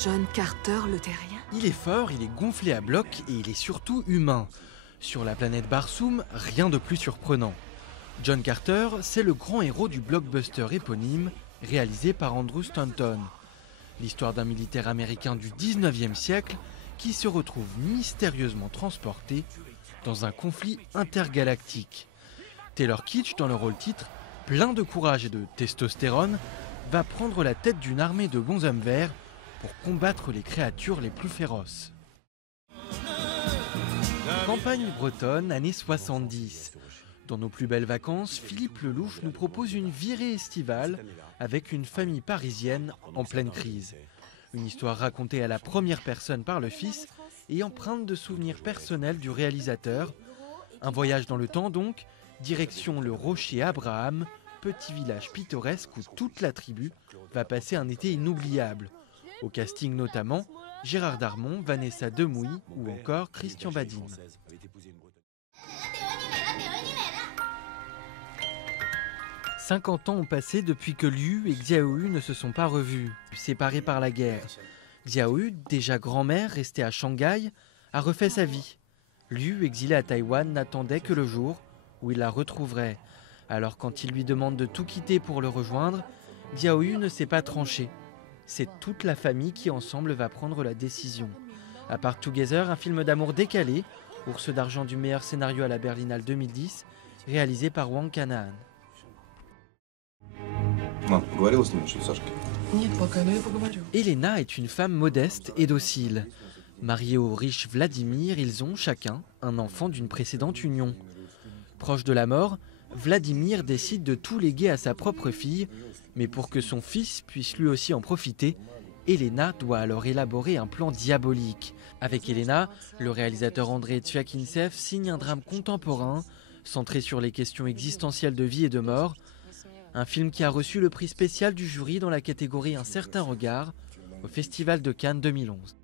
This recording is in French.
John Carter, le terrien. Il est fort, il est gonflé à bloc et il est surtout humain. Sur la planète Barsoom, rien de plus surprenant. John Carter, c'est le grand héros du blockbuster éponyme réalisé par Andrew Stanton. L'histoire d'un militaire américain du 19e siècle qui se retrouve mystérieusement transporté dans un conflit intergalactique. Taylor Kitsch, dans le rôle titre, plein de courage et de testostérone, va prendre la tête d'une armée de bonshommes verts pour combattre les créatures les plus féroces. Campagne bretonne, années 70. Dans nos plus belles vacances, Philippe Lelouch nous propose une virée estivale avec une famille parisienne en pleine crise. Une histoire racontée à la première personne par le fils et empreinte de souvenirs personnels du réalisateur. Un voyage dans le temps donc, direction le Rocher Abraham, petit village pittoresque où toute la tribu va passer un été inoubliable. Au casting notamment, Gérard Darmon, Vanessa Demouy ou encore Christian Badin. 50 ans ont passé depuis que Liu et Xiaoyu ne se sont pas revus, séparés par la guerre. Xiaoyu, déjà grand-mère, restée à Shanghai, a refait sa vie. Liu, exilé à Taïwan, n'attendait que le jour où il la retrouverait. Alors quand il lui demande de tout quitter pour le rejoindre, Xiaoyu ne s'est pas tranché. C'est toute la famille qui ensemble va prendre la décision. Apart Together, un film d'amour décalé, ours d'argent du meilleur scénario à la Berlinale 2010, réalisé par Wang Canaan. Elena est une femme modeste et docile. Mariée au riche Vladimir, ils ont chacun un enfant d'une précédente union. Proche de la mort, Vladimir décide de tout léguer à sa propre fille, mais pour que son fils puisse lui aussi en profiter, Elena doit alors élaborer un plan diabolique. Avec Elena, le réalisateur Andrei Tchvakintsev signe un drame contemporain, centré sur les questions existentielles de vie et de mort. Un film qui a reçu le prix spécial du jury dans la catégorie Un certain regard au Festival de Cannes 2011.